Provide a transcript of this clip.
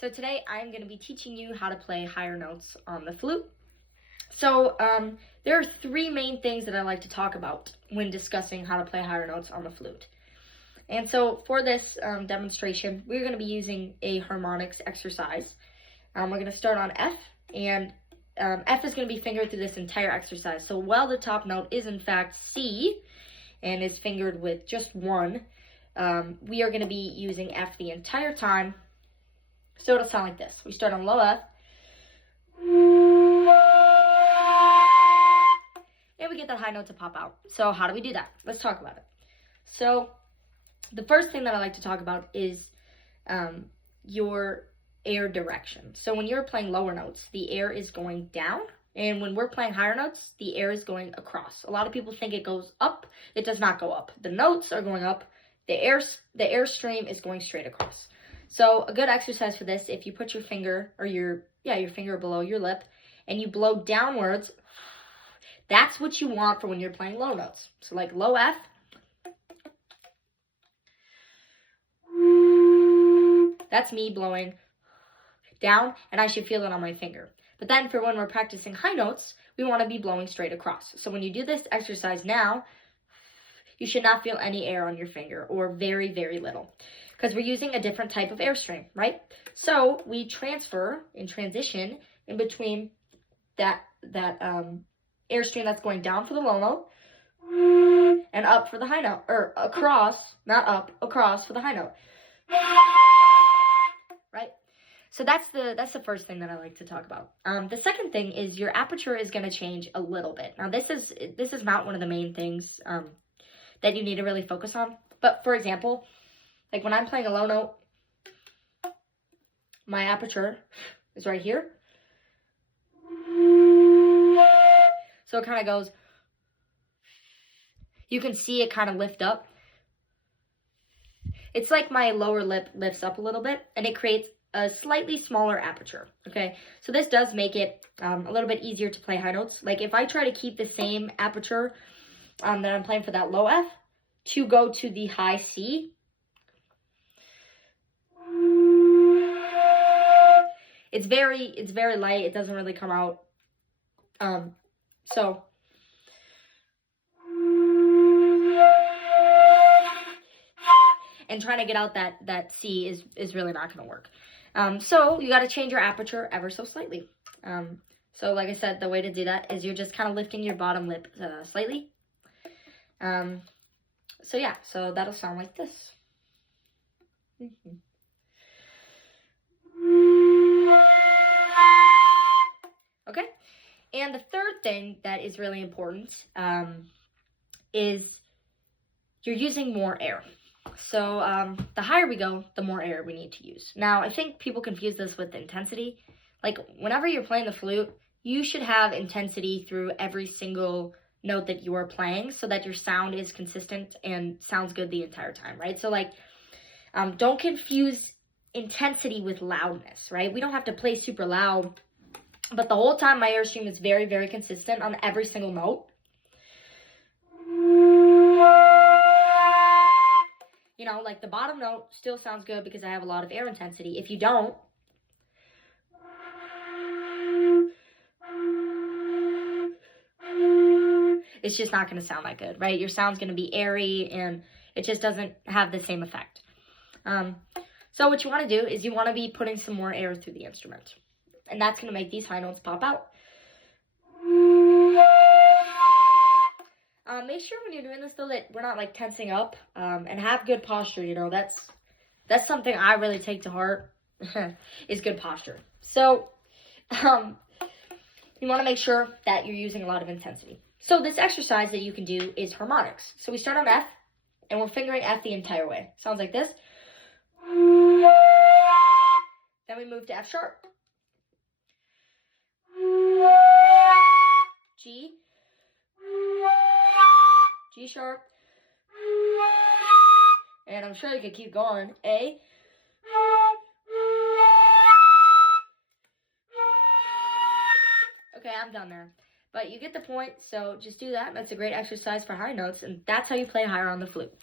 So today I'm going to be teaching you how to play higher notes on the flute. So there are three main things that I like to talk about when discussing how to play higher notes on the flute. And so for this demonstration, we're going to be using a harmonics exercise. We're going to start on F, and F is going to be fingered through this entire exercise. So while the top note is in fact C and is fingered with just one, we are going to be using F the entire time. So it'll sound like this. We start on low F, and we get that high note to pop out. So how do we do that? Let's talk about it. So the first thing that I like to talk about is your air direction. So when you're playing lower notes, the air is going down, and when we're playing higher notes, the air is going across. A lot of people think it goes up. It does not go up. The notes are going up. The air stream is going straight across. So a good exercise for this, if you put your finger or your finger below your lip and you blow downwards, that's what you want for when you're playing low notes. So like low F, that's me blowing down, and I should feel it on my finger. But then for when we're practicing high notes, we want to be blowing straight across. So when you do this exercise now, you should not feel any air on your finger, or very, very little, because we're using a different type of airstream, right? So we transfer and transition in between that airstream that's going down for the low note and up for the high note, or across, not up, across for the high note, right? So that's the first thing that I like to talk about. The second thing is your aperture is going to change a little bit. Now this is not one of the main things that you need to really focus on. But for example, like when I'm playing a low note, my aperture is right here. So it kind of goes, you can see it kind of lift up. It's like my lower lip lifts up a little bit, and it creates a slightly smaller aperture, okay? So this does make it a little bit easier to play high notes. Like if I try to keep the same aperture that I'm playing for that low F to go to the high C, it's very light. It doesn't really come out. So and trying to get out that C is really not going to work. So you got to change your aperture ever so slightly. So like I said, the way to do that is you're just kind of lifting your bottom lip slightly. So yeah, so that'll sound like this. Okay, and the third thing that is really important is you're using more air. So the higher we go, the more air we need to use. Now, I think people confuse this with intensity. Like whenever you're playing the flute, you should have intensity through every single note that you are playing so that your sound is consistent and sounds good the entire time, right? So like, don't confuse intensity with loudness, right? We don't have to play super loud, but the whole time my airstream is very, very consistent on every single note. You know, like the bottom note still sounds good because I have a lot of air intensity. If you don't, it's just not going to sound that good, right? Your sound's going to be airy, and it just doesn't have the same effect. So what you want to do is you want to be putting some more air through the instrument, and that's going to make these high notes pop out. Make sure when you're doing this, though, that we're not, like, tensing up, and have good posture, you know. That's something I really take to heart, is good posture. So, you want to make sure that you're using a lot of intensity. So this exercise that you can do is harmonics. So we start on F, and we're fingering F the entire way. Sounds like this. Then we move to F sharp. G. G sharp, and I'm sure you could keep going. A, okay, I'm done there, but you get the point. So just do that. That's a great exercise for high notes, and that's how you play higher on the flute.